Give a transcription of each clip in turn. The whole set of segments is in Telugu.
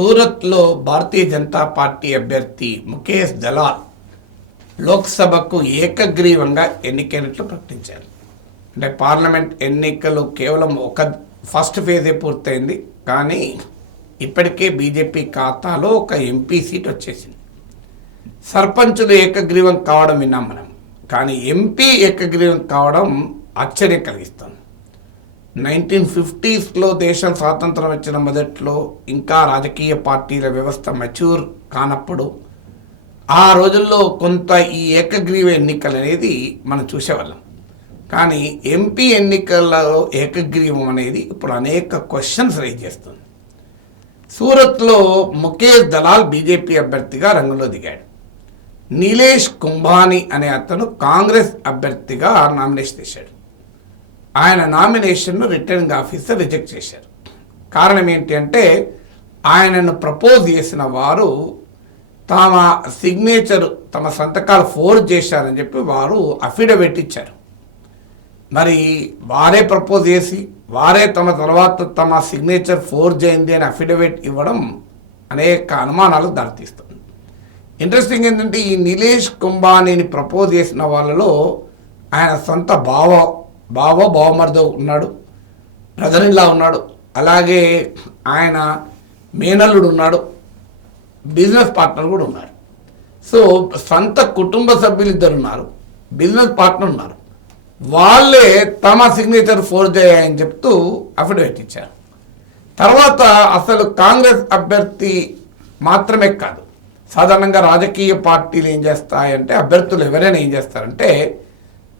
సూరత్లో భారతీయ జనతా పార్టీ అభ్యర్థి ముఖేష్ దలాల్ లోక్సభకు ఏకగ్రీవంగా ఎన్నికైనట్లు ప్రకటించారు. అంటే పార్లమెంట్ ఎన్నికలు కేవలం ఫస్ట్ ఫేజే పూర్తయింది, కానీ ఇప్పటికే బీజేపీ ఖాతాలో ఒక ఎంపీ సీట్ వచ్చేసింది. సర్పంచులు ఏకగ్రీవం కావడం విన్నాం మనం, కానీ ఎంపీ ఏకగ్రీవం కావడం ఆశ్చర్యం కలిగిస్తుంది. 1950s దేశం స్వాతంత్రం వచ్చిన మొదట్లో ఇంకా రాజకీయ పార్టీల వ్యవస్థ మెచ్యూర్ కానప్పుడు ఆ రోజుల్లో కొంత ఈ ఏకగ్రీవ ఎన్నికలు అనేది మనం చూసేవాళ్ళం. కానీ ఎంపీ ఎన్నికలలో ఏకగ్రీవం అనేది ఇప్పుడు అనేక క్వశ్చన్స్ రైజ్ చేస్తుంది. సూరత్లో ముఖేష్ దలాల్ బీజేపీ అభ్యర్థిగా రంగంలో దిగాడు. నీలేష్ కుంభానీ అనే అతను కాంగ్రెస్ అభ్యర్థిగా నామినేషన్ చేశాడు. ఆయన నామినేషన్ను రిటర్నింగ్ ఆఫీసర్ రిజెక్ట్ చేశారు. కారణం ఏంటి అంటే ఆయనను ప్రపోజ్ చేసిన వారు తమ సిగ్నేచర్ తమ సంతకాలు ఫోర్జ్ చేశారని చెప్పి వారు అఫిడవిట్ ఇచ్చారు. మరి వారే ప్రపోజ్ చేసి వారే తర్వాత తమ సిగ్నేచర్ ఫోర్జ్ అయింది అని అఫిడవిట్ ఇవ్వడం అనేక అనుమానాలకు దారితీస్తుంది. ఇంట్రెస్టింగ్ ఏంటంటే ఈ నీలేష్ కుంభానీని ప్రపోజ్ చేసిన వాళ్ళలో ఆయన సొంత బావమరిదో ఉన్నాడు, బ్రదర్-ఇన్-లా ఉన్నాడు, అలాగే ఆయన మేనల్లుడు ఉన్నాడు, బిజినెస్ పార్ట్నర్ కూడా ఉన్నారు. సో సొంత కుటుంబ సభ్యులు ఇద్దరు ఉన్నారు, బిజినెస్ పార్ట్నర్ ఉన్నారు. వాళ్ళే తమ సిగ్నేచర్ ఫోర్జ్ అయ్యాయని చెప్తూ అఫిడవిట్ ఇచ్చారు. తర్వాత అసలు కాంగ్రెస్ అభ్యర్థి మాత్రమే కాదు, సాధారణంగా రాజకీయ పార్టీలు ఏం చేస్తాయంటే అభ్యర్థులు ఎవరైనా ఏం చేస్తారంటే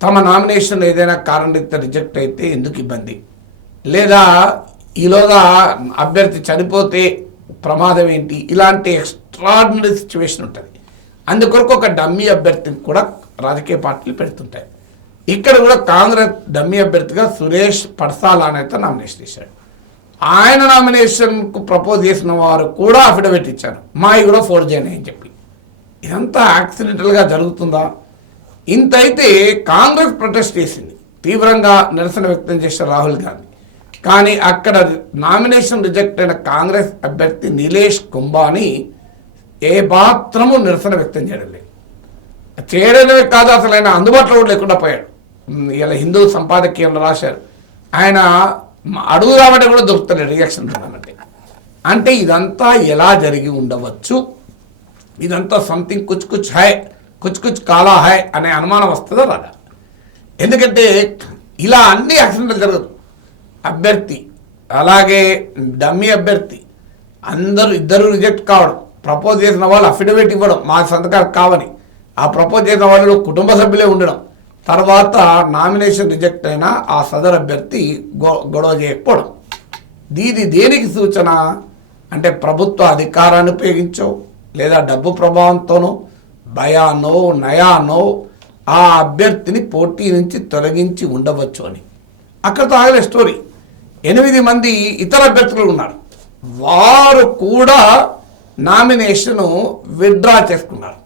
తమ నామినేషన్ ఏదైనా కారణరీత్యా రిజెక్ట్ అయితే ఎందుకు ఇబ్బంది, లేదా ఈలోగా అభ్యర్థి చనిపోతే ప్రమాదం ఏంటి, ఇలాంటి ఎక్స్ట్రాడినరీ సిచ్యువేషన్ ఉంటుంది. అందుకొరకు ఒక డమ్మీ అభ్యర్థిని కూడా రాజకీయ పార్టీలు పెడుతుంటాయి. ఇక్కడ కూడా కాంగ్రెస్ డమ్మీ అభ్యర్థిగా సురేష్ పడ్సాలా అనేది నామినేషన్ చేశాడు. ఆయన నామినేషన్కు ప్రపోజ్ చేసిన వారు కూడా అఫిడవిట్ ఇచ్చారు, మావి కూడా ఫోర్జ్ చేయని అని చెప్పి. ఇదంతా యాక్సిడెంటల్గా జరుగుతుందా? ఇంతైతే కాంగ్రెస్ ప్రొటెస్ట్ చేసింది, తీవ్రంగా నిరసన వ్యక్తం చేశారు రాహుల్ గాంధీ. కానీ అక్కడ నామినేషన్ రిజెక్ట్ అయిన కాంగ్రెస్ అభ్యర్థి నీలేష్ కుంభానీ ఏ మాత్రము నిరసన వ్యక్తం చేయడమే కాదు, అసలు ఆయన అందుబాటులో కూడా లేకుండా పోయాడు. ఇలా హిందూ సంపాదకీయంలో రాశారు, ఆయన అడుగుదామంటే కూడా దొరుకుతలేదు రియాక్షన్ అంటే. అంటే ఇదంతా ఎలా జరిగి ఉండవచ్చు, ఇదంతా సంథింగ్ కుచ్ కుచ్ కాలా హై అనే అనుమానం వస్తుందో రాదా? ఎందుకంటే ఇలా అన్ని యాక్సిడెంట్లు జరగదు. అభ్యర్థి అలాగే డమ్మీ అభ్యర్థి ఇద్దరు రిజెక్ట్ కావడం, ప్రపోజ్ చేసిన వాళ్ళు అఫిడవిట్ ఇవ్వడం మా సంతకాలు కావని, ఆ ప్రపోజ్ చేసిన వాళ్ళు కుటుంబ సభ్యులే ఉండడం, తర్వాత నామినేషన్ రిజెక్ట్ అయినా ఆ సదర్ అభ్యర్థి గొడవ చేయకపోవడం. దేనికి సూచన అంటే ప్రభుత్వ అధికారాన్ని ఉపయోగించో లేదా డబ్బు ప్రభావంతోనో భయానో నయానో ఆ అభ్యర్థిని పోటీ నుంచి తొలగించి ఉండవచ్చు అని. అక్కడతో ఆగలే స్టోరీ. 8 మంది ఇతర అభ్యర్థులు ఉన్నారు, వారు కూడా నామినేషను విత్డ్రా చేసుకున్నారు.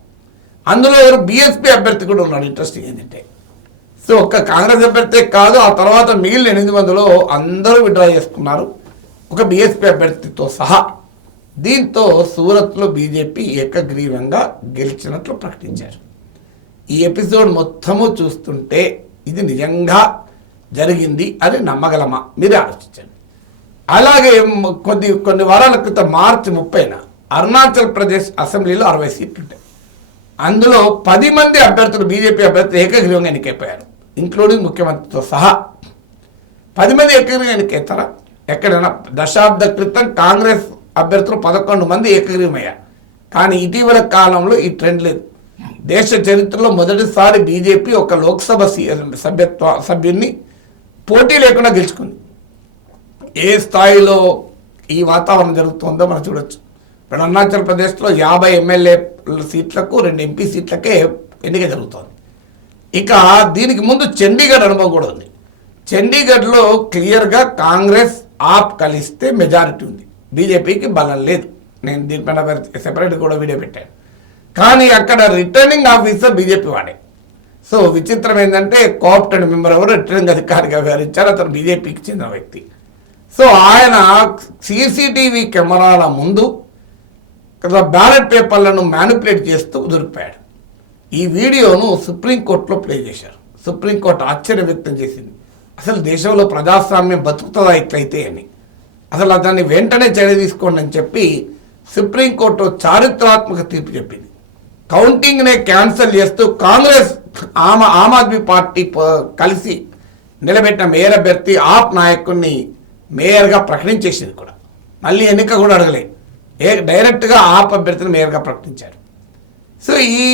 అందులో బీఎస్పీ అభ్యర్థి కూడా ఉన్నాడు. ఇంట్రెస్టింగ్ ఏంటంటే సో ఒక్క కాంగ్రెస్ అభ్యర్థి కాదు, ఆ తర్వాత మిగిలిన 8 మందిలో అందరూ విత్డ్రా చేసుకున్నారు, ఒక బీఎస్పీ అభ్యర్థితో సహా. దీంతో సూరత్లో బీజేపీ ఏకగ్రీవంగా గెలిచినట్లు ప్రకటించారు. ఈ ఎపిసోడ్ మొత్తము చూస్తుంటే ఇది నిజంగా జరిగింది అని నమ్మగలమా? మీరే ఆలోచించండి. అలాగే కొన్ని వారాల క్రితం మార్చి 30న అరుణాచల్ ప్రదేశ్ అసెంబ్లీలో 60 సీట్లు ఉంటాయి. అందులో 10 మంది అభ్యర్థులు బీజేపీ అభ్యర్థులు ఏకగ్రీవంగా ఎన్నికైపోయారు, ఇంక్లూడింగ్ ముఖ్యమంత్రితో సహా. 10 మంది ఏకగ్రీవంగా ఎన్నికైతారా? ఎక్కడైనా దశాబ్ద క్రితం కాంగ్రెస్ అభ్యర్థులు 11 మంది ఏకగ్రీవమయ్యారు. కానీ ఇటీవల కాలంలో ఈ ట్రెండ్ లేదు. దేశ చరిత్రలో మొదటిసారి బీజేపీ ఒక లోక్సభ సభ్యున్ని పోటీ లేకుండా గెలుచుకుంది. ఏ స్థాయిలో ఈ వాతావరణం జరుగుతుందో మనం చూడొచ్చు. ఇప్పుడు అరుణాచల్ ప్రదేశ్లో 50 ఎమ్మెల్యే సీట్లకు 2 ఎంపీ సీట్లకే ఎన్నిక జరుగుతోంది. ఇక దీనికి ముందు చండీగఢ్ అనుభవం కూడా ఉంది. చండీగఢ్లో క్లియర్గా కాంగ్రెస్ ఆప్ కలిస్తే మెజారిటీ ఉంది, బీజేపీకి బలం లేదు. నేను దీనిపైన సెపరేట్ కూడా వీడియో పెట్టాను. కానీ అక్కడ రిటర్నింగ్ ఆఫీసర్ బీజేపీ వాడే. సో విచిత్రం ఏంటంటే కోఆప్టెడ్ మెంబర్ ఎవరు రిటర్నింగ్ అధికారిగా వ్యవహరించారు, అతను బీజేపీకి చెందిన వ్యక్తి. సో ఆయన సీసీటీవీ కెమెరాల ముందు బ్యాలెట్ పేపర్లను మ్యానిపులేట్ చేస్తూ దొరికిపోయాడు. ఈ వీడియోను సుప్రీంకోర్టులో ప్లే చేశారు. సుప్రీంకోర్టు ఆశ్చర్యం వ్యక్తం చేసింది. అసలు దేశంలో ప్రజాస్వామ్యం బతుకుతుందా ఇట్లయితే అని. అసలు దాన్ని వెంటనే చర్య తీసుకోండి అని చెప్పి సుప్రీంకోర్టు చారిత్రాత్మక తీర్పు చెప్పింది. కౌంటింగ్నే క్యాన్సిల్ చేస్తూ కాంగ్రెస్ ఆమ్ ఆద్మీ పార్టీ కలిసి నిలబెట్టిన మేయర్ అభ్యర్థి ఆప్ నాయకుడిని మేయర్గా ప్రకటించేసింది కూడా. మళ్ళీ ఎన్నిక కూడా అడగలే, డైరెక్ట్గా ఆప్ అభ్యర్థిని మేయర్గా ప్రకటించారు. సో ఈ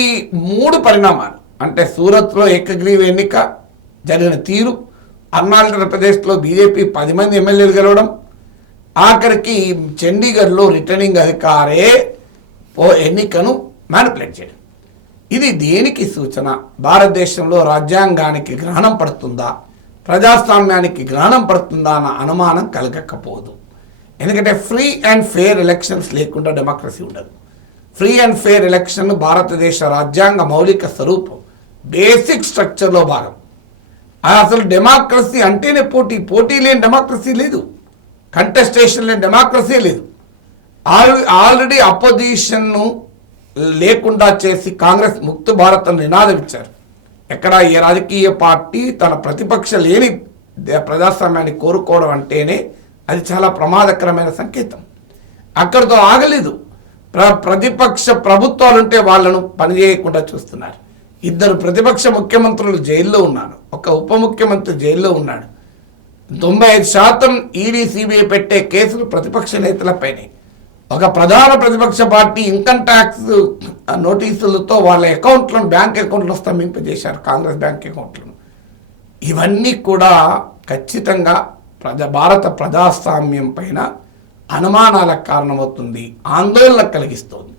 3 పరిణామాలు అంటే సూరత్లో ఏకగ్రీవ ఎన్నిక జరిగిన తీరు, అరుణాచల్ ప్రదేశ్లో బీజేపీ 10 మంది ఎమ్మెల్యేలు గెలవడం, ఆఖరికి చండీగఢ్లో రిటర్నింగ్ అధికారే ఎన్నికను మ్యానిపులేట్ చేయడం. ఇది దేనికి సూచన? భారతదేశంలో రాజ్యాంగానికి గ్రహణం పడుతుందా, ప్రజాస్వామ్యానికి గ్రహణం పడుతుందా అన్న అనుమానం కలగకపోదు. ఎందుకంటే ఫ్రీ అండ్ ఫెయిర్ ఎలక్షన్స్ లేకుండా డెమోక్రసీ ఉండదు. ఫ్రీ అండ్ ఫెయిర్ ఎలక్షన్ భారతదేశ రాజ్యాంగ మౌలిక స్వరూపం, బేసిక్ స్ట్రక్చర్లో భాగం. అసలు డెమోక్రసీ అంటేనే పోటీ లేని డెమోక్రసీ లేదు, కంటెస్టేషన్ లేని డెమోక్రసీ లేదు. ఆల్రెడీ అపోజిషన్ను లేకుండా చేసి కాంగ్రెస్ ముక్త భారత్ అని నినాదం ఇచ్చారు. ఎక్కడ ఏ రాజకీయ పార్టీ తన ప్రతిపక్ష లేని ప్రజాస్వామ్యాన్ని కోరుకోవడం అంటేనే అది చాలా ప్రమాదకరమైన సంకేతం. అక్కడితో ఆగలేదు. ప్రతిపక్ష ప్రభుత్వాలుంటే వాళ్ళను పనిచేయకుండా చూస్తున్నారు. 2 ప్రతిపక్ష ముఖ్యమంత్రులు జైల్లో ఉన్నారు, ఒక ఉప ముఖ్యమంత్రి జైల్లో ఉన్నాడు. 95% ఈడీ సిబిఐ పెట్టే కేసులు ప్రతిపక్ష నేతలపైనే. ఒక ప్రధాన ప్రతిపక్ష పార్టీ ఇన్కమ్ ట్యాక్స్ నోటీసులతో వాళ్ళ అకౌంట్లను, బ్యాంక్ అకౌంట్లను స్తంభింపజేశారు, కాంగ్రెస్ బ్యాంక్ అకౌంట్లను. ఇవన్నీ కూడా ఖచ్చితంగా భారత ప్రజాస్వామ్యం పైన అనుమానాలకు కారణమవుతుంది, ఆందోళన కలిగిస్తుంది.